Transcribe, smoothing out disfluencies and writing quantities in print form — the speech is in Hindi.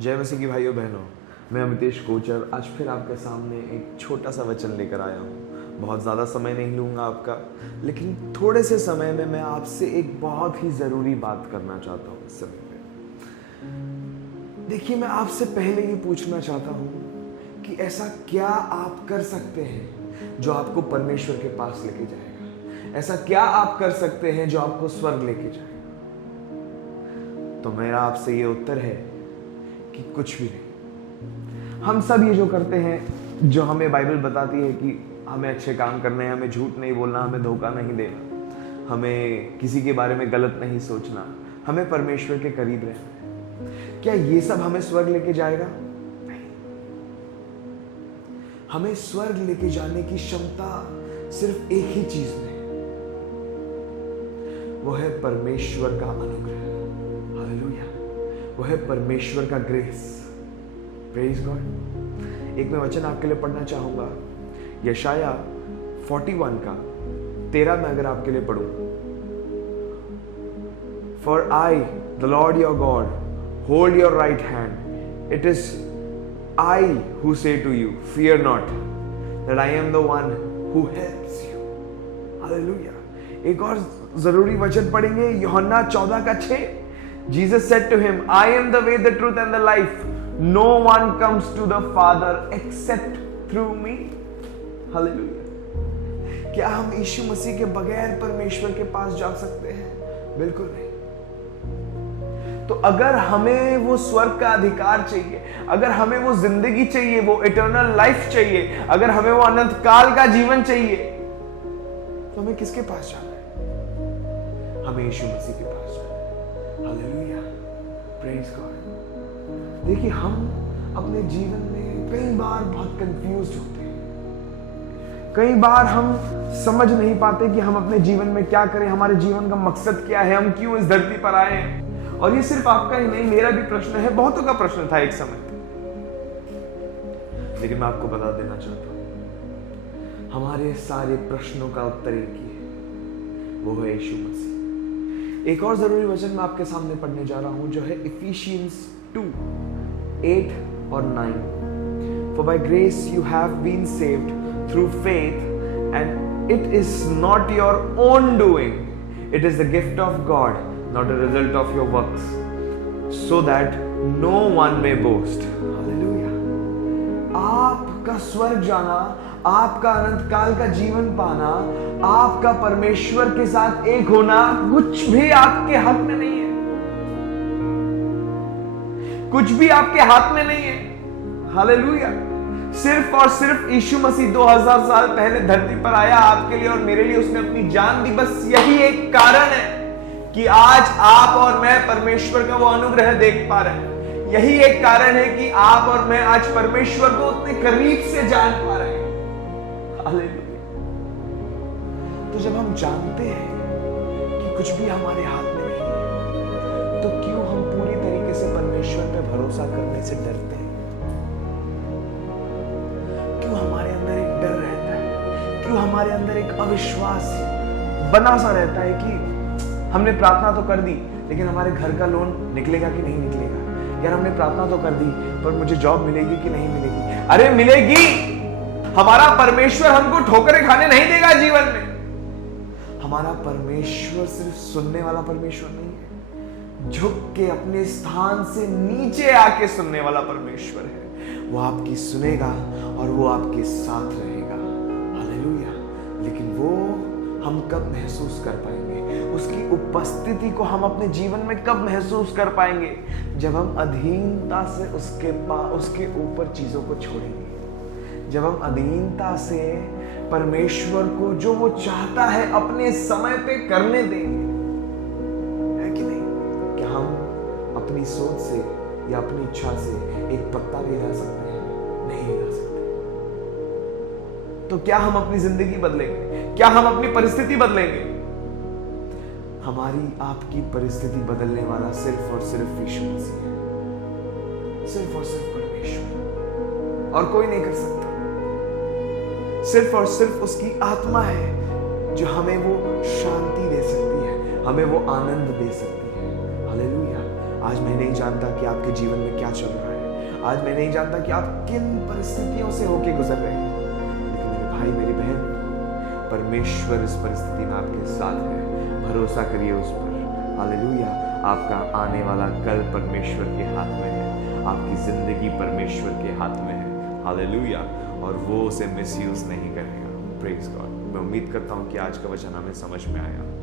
जय मसीह की भाइयों बहनों, मैं अमितेश कोचर आज फिर आपके सामने एक छोटा सा वचन लेकर आया हूँ। बहुत ज़्यादा समय नहीं लूँगा आपका, लेकिन थोड़े से समय में मैं आपसे एक बहुत ही ज़रूरी बात करना चाहता हूँ। इस समय पे देखिए, मैं आपसे पहले ही पूछना चाहता हूँ कि ऐसा क्या आप कर सकते हैं जो आपको परमेश्वर के पास लेके जाएगा? ऐसा क्या आप कर सकते हैं जो आपको स्वर्ग लेके जाएगा? तो मेरा आपसे ये उत्तर है कि कुछ भी नहीं। हम सब ये जो करते हैं, जो हमें बाइबल बताती है कि हमें अच्छे काम करने हैं, हमें झूठ नहीं बोलना, हमें धोखा नहीं देना, हमें किसी के बारे में गलत नहीं सोचना, हमें परमेश्वर के करीब रहना, क्या ये सब हमें स्वर्ग लेके जाएगा? नहीं। हमें स्वर्ग लेके जाने की क्षमता सिर्फ एक ही चीज में है, वो है परमेश्वर का अनुग्रह। हालेलुया। वो है परमेश्वर का ग्रेस। Praise God. एक मैं वचन आपके लिए पढ़ना चाहूंगा, यशाया 41 का 13 में अगर आपके लिए पढ़ूं। For I the Lord your God hold your right hand, it is I who say to you fear not, that I am the one who helps you. Hallelujah. एक और जरूरी वचन पढ़ेंगे, यूहन्ना 14 का 6। Jesus said to him, I am the way, the truth and the life. No one comes to the Father except through me. Hallelujah. क्या हम यीशु मसीह के बगैर परमेश्वर के पास जा सकते हैं? बिल्कुल नहीं। तो अगर हमें वो स्वर्ग का अधिकार चाहिए, अगर हमें वो जिंदगी चाहिए, वो इटर्नल लाइफ चाहिए, अगर हमें वो अनंत काल का जीवन चाहिए, तो हमें किसके पास जाना है? हमें यीशु मसीह के पास जाना है। हालेलुया। Praise God. देखिए, हम अपने जीवन में कई बार बहुत कंफ्यूज्ड होते हैं। कई बार हम समझ नहीं पाते कि हम अपने जीवन में क्या करें, हमारे जीवन का मकसद क्या है, हम क्यों इस धरती पर आए हैं। और ये सिर्फ आपका ही नहीं, मेरा भी प्रश्न है, बहुतों का प्रश्न था एक समय पे। लेकिन मैं आपको बता देना चाहता हूं, हमारे सारे प्रश्नों का उत्तर एक ही है, वो है यीशु मसीह। एक और जरूरी वचन मैं आपके सामने पढ़ने जा रहा हूं, जो है इफिशियंस 2:8 और 9। For by grace you have been saved through faith, and it is not your own doing. It is the gift of God, not a result of your works, so that no one may boast. Hallelujah. आपका स्वर्ग जाना, आपका अनंत काल का जीवन पाना, आपका परमेश्वर के साथ एक होना, कुछ भी आपके हाथ में नहीं है। कुछ भी आपके हाथ में नहीं है। हालेलुया। सिर्फ और सिर्फ यीशु मसीह 2000 साल पहले धरती पर आया आपके लिए और मेरे लिए, उसने अपनी जान दी। बस यही एक कारण है कि आज आप और मैं परमेश्वर का वो अनुग्रह देख पा रहे हैं। यही एक कारण है कि आप और मैं आज परमेश्वर को उतने करीब से जान पा रहे हैं। हालेलुया। तो जब हम जानते हैं कि कुछ भी हमारे हाथ में नहीं है, तो क्यों हम पूरी तरीके से परमेश्वर पे भरोसा करने से डरते हैं? क्यों हमारे अंदर एक डर रहता है? क्यों हमारे अंदर एक अविश्वास बना सा रहता है कि हमने प्रार्थना तो कर दी, लेकिन हमारे घर का लोन निकलेगा कि नहीं निकलेगा? यार, हमने प्रार्थना तो कर दी, पर मुझे जॉब मिलेगी कि नहीं मिलेगी? अरे मिलेगी। हमारा परमेश्वर हमको ठोकरें खाने नहीं देगा जीवन में। हमारा परमेश्वर सिर्फ सुनने वाला परमेश्वर नहीं है, झुक के अपने स्थान से नीचे आके सुनने वाला परमेश्वर है। वो आपकी सुनेगा और वो आपके साथ रहेगा। हालेलुया। लेकिन वो हम कब महसूस कर पाएंगे? उसकी उपस्थिति को हम अपने जीवन में कब महसूस कर पाएंगे? जब हम अधीनता से उसके ऊपर चीजों को छोड़ेंगे, जब हम अधीनता से परमेश्वर को जो वो चाहता है अपने समय पे करने देंगे। है कि नहीं? क्या हम अपनी सोच से या अपनी इच्छा से एक पत्ता भी हिला सकते हैं? नहीं हिला सकते। तो क्या हम अपनी जिंदगी बदलेंगे? क्या हम अपनी परिस्थिति बदलेंगे? हमारी आपकी परिस्थिति बदलने वाला सिर्फ और सिर्फ यीशु मसीह है। सिर्फ और सिर्फ परमेश्वर, और कोई नहीं कर सकता। सिर्फ और सिर्फ उसकी आत्मा है जो हमें वो शांति दे सकती है, हमें वो आनंद दे सकती है। हालेलुया। आज मैं नहीं जानता कि आपके जीवन में क्या चल रहा है, आज मैं नहीं जानता कि आप किन परिस्थितियों से होके गुजर रहे हैं, लेकिन मेरे भाई मेरी बहन, परमेश्वर इस परिस्थिति में आपके साथ है। भरोसा करिए उस पर। हालेलुया। आपका आने वाला कल परमेश्वर के हाथ में है, आपकी जिंदगी परमेश्वर के हाथ में है। हालेलुया। और वो उसे मिसयूज नहीं करेगा। Praise God. मैं उम्मीद करता हूँ कि आज का वचन हमें समझ में आया।